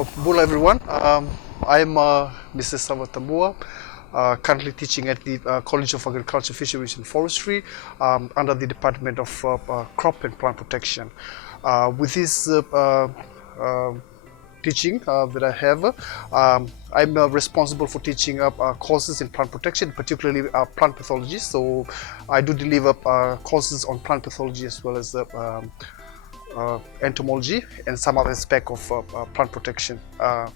Hello everyone, I'm Mr. Esava Tabua, currently teaching at the College of Agriculture, Fisheries and Forestry under the Department of Crop and Plant Protection. With this teaching that I have, I'm responsible for teaching courses in plant protection, particularly plant pathology. So I do deliver courses on plant pathology as well as entomology and some other aspect of plant protection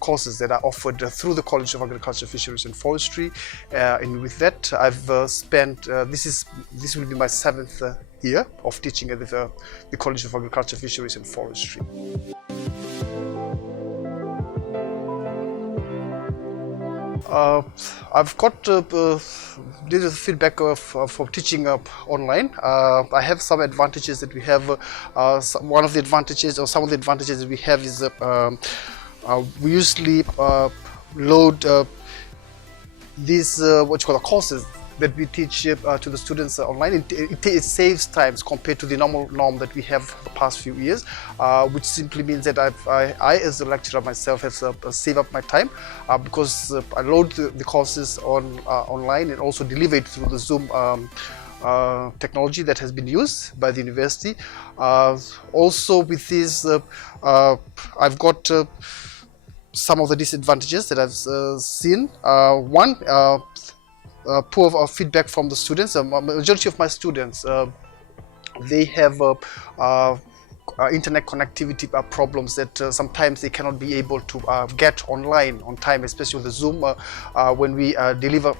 courses that are offered through the College of Agriculture, Fisheries and Forestry. And with that, I've spent this will be my 7th year of teaching at the College of Agriculture, Fisheries and Forestry. I've got this is feedback for teaching online. I have some advantages that we have. One of the advantages, or some of the advantages that we have, is we usually load these what you call the courses that we teach to the students online. It saves times compared to the norm that we have for the past few years, which simply means that I as a lecturer myself have saved up my time because I load the courses online and also deliver it through the Zoom technology that has been used by the university. Also with this, I've got some of the disadvantages that I've seen. One, poor feedback from the students. Majority of my students, they have internet connectivity problems that sometimes they cannot be able to get online on time, especially with the Zoom when we deliver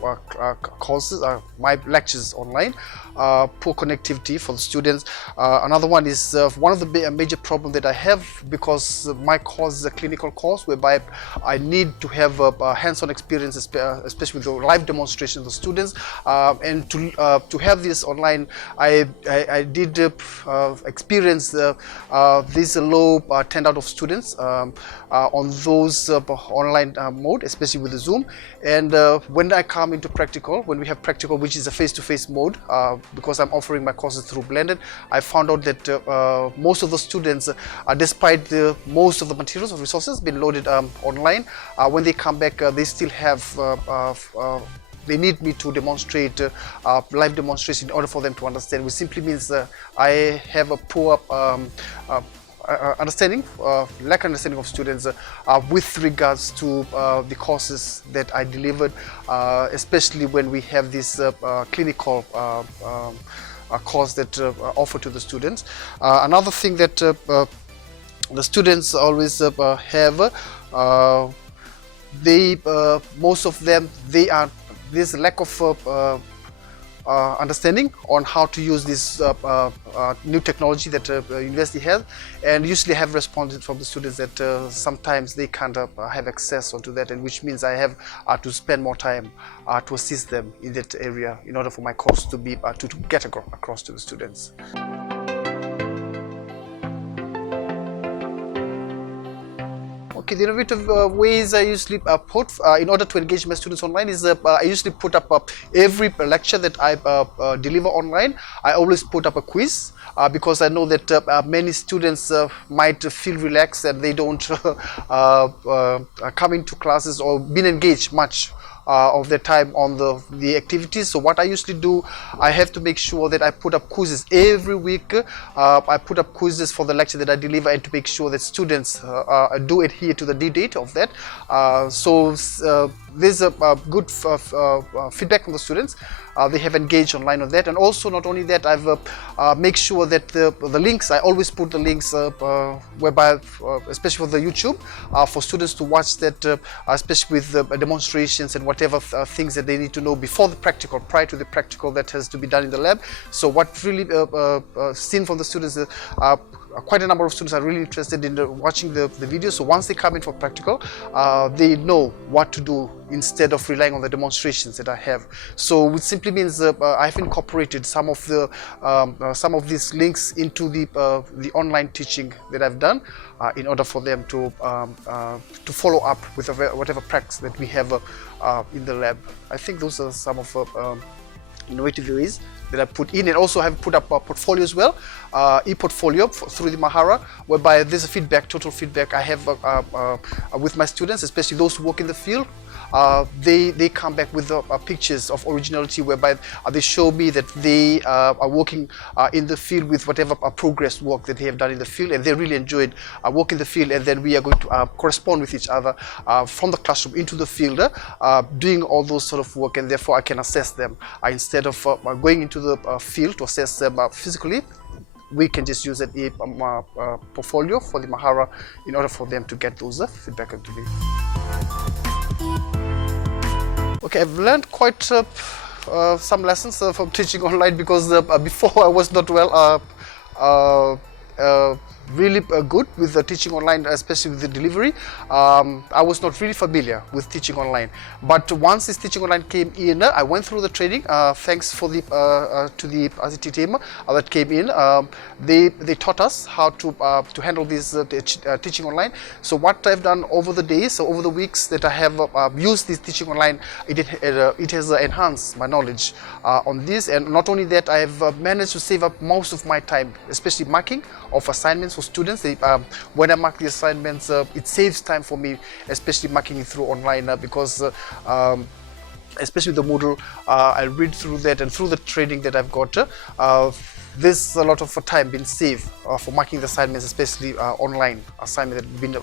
courses, my lectures online. Poor connectivity for the students. Another one is one of the major problem that I have, because my course is a clinical course whereby I need to have hands-on experience, especially with the live demonstration of the students, and to have this online, I did experience this low turnout of students on those online mode, especially with the Zoom. And when I come into practical, when we have practical, which is a face-to-face mode, because I'm offering my courses through Blended, I found out that most of the students, despite most of the materials or resources being loaded online, when they come back, they still have they need me to demonstrate live demonstration in order for them to understand, which simply means I have a poor understanding, lack understanding of students with regards to the courses that I delivered, especially when we have this clinical course that offered to the students. Another thing that the students always have, most of them, there's a lack of understanding on how to use this new technology that university has, and usually have responded from the students that sometimes they can't have access onto that, and which means I have to spend more time to assist them in that area in order for my course to be to get across to the students. Okay, the innovative ways I usually put in order to engage my students online is I usually put up every lecture that I deliver online. I always put up a quiz because I know that many students might feel relaxed and they don't come into classes or been engaged much of their time on the activities. So what I usually do, I have to make sure that I put up quizzes every week. I put up quizzes for the lecture that I deliver, and to make sure that students do adhere to the due date of that. So there's a good feedback from the students. They have engaged online on that, and also not only that, I've make sure that the links, I always put the links whereby, especially for the YouTube, for students to watch that, especially with demonstrations and whatever things that they need to know before the practical, prior to the practical that has to be done in the lab. So what really seen from the students, quite a number of students are really interested in watching the video. So once they come in for practical, they know what to do instead of relying on the demonstrations that I have. So which simply means I've incorporated some of these links into the online teaching that I've done in order for them to follow up with whatever practice that we have in the lab. I think those are some of innovative ways that I put in, and also have put up a portfolio as well, e-portfolio through the Mahara, whereby there's a feedback, total feedback I have with my students, especially those who work in the field. They come back with pictures of originality, whereby they show me that they are working in the field with whatever progress work that they have done in the field, and they really enjoyed work in the field. And then we are going to correspond with each other from the classroom into the field, doing all those sort of work, and therefore I can assess them instead of going into the field to assess them physically. We can just use a portfolio for the Mahara in order for them to get those feedback into me. Okay, I've learned quite some lessons from teaching online, because before I was not well really good with teaching online, especially with the delivery. I was not really familiar with teaching online, but once this teaching online came in, I went through the training. Thanks for the to the ICT team that came in. They taught us how to handle this teaching online. So what I've done over the days, so over the weeks that I have used this teaching online, it has enhanced my knowledge on this. And not only that, I have managed to save up most of my time, especially marking of assignments for students. When I mark the assignments, it saves time for me, especially marking it through online, because especially the Moodle, I read through that, and through the training that I've got, there's a lot of time being saved for marking the assignments, especially online assignments that have been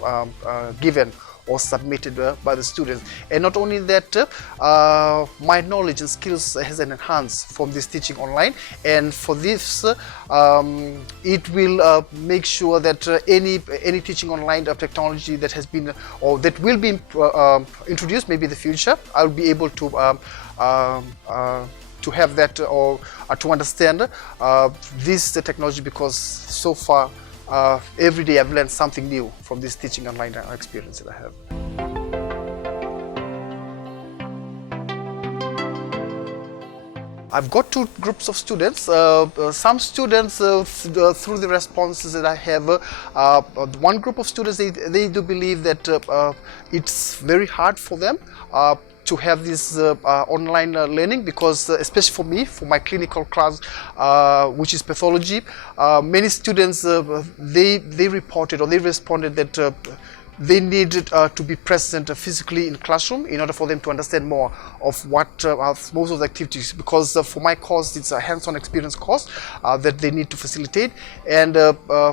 given or submitted by the students. And not only that, my knowledge and skills has enhanced from this teaching online, and for this it will make sure that any teaching online technology that has been or that will be introduced maybe in the future, I'll be able to have that or to understand this technology, because so far every day I've learned something new from this teaching online experience that I have. I've got two groups of students. Some students, through the responses that I have, one group of students, they do believe that it's very hard for them to have this online learning, because especially for me, for my clinical class, which is pathology, many students, they reported or they responded that they needed to be present physically in classroom in order for them to understand more of what most of the activities, because for my course it's a hands-on experience course that they need to facilitate, and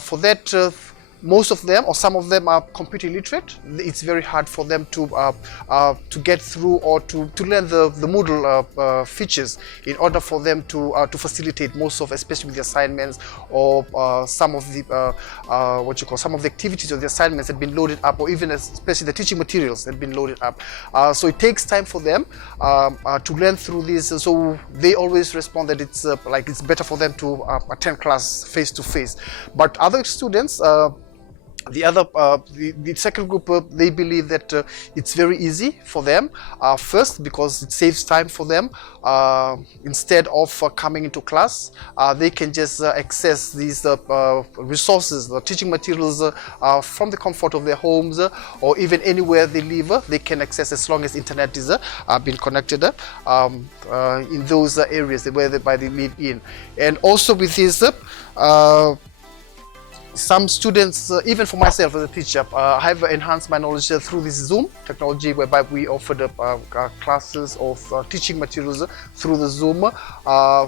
for that most of them or some of them are computer illiterate. It's very hard for them to get through or to learn the Moodle features in order for them to facilitate most of, especially with the assignments or some of the some of the activities or the assignments that have been loaded up, or even especially the teaching materials that have been loaded up. So it takes time for them to learn through this. So they always respond that it's like it's better for them to attend class face to face. But other students, the second group, they believe that it's very easy for them. First, because it saves time for them. Instead of coming into class, they can just access these resources, the teaching materials from the comfort of their homes, or even anywhere they live. They can access, as long as internet is been connected in those areas where they live in. And also with this, some students, even for myself as a teacher, I have enhanced my knowledge through this Zoom technology, whereby we offered classes of teaching materials through the Zoom.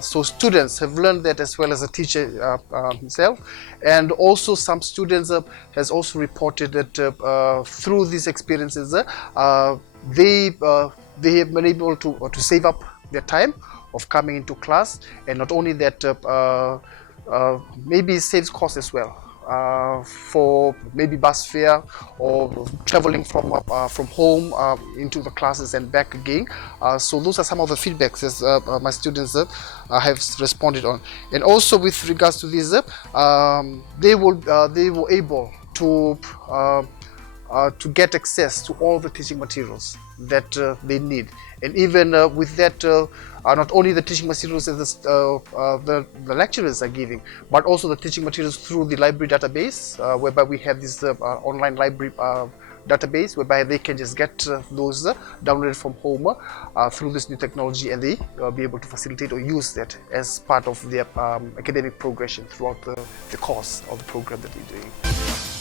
So students have learned that as well as a teacher himself. And also some students has also reported that through these experiences, they have been able to save up their time of coming into class. And not only that, maybe it saves cost as well. For maybe bus fare or traveling from home into the classes and back again. So those are some of the feedbacks that my students have responded on. And also with regards to this, they were able to get access to all the teaching materials that they need. And even with that, not only the teaching materials that the lecturers are giving, but also the teaching materials through the library database, whereby we have this online library database whereby they can just get those downloaded from home through this new technology, and they be able to facilitate or use that as part of their academic progression throughout the course or the program that they're doing.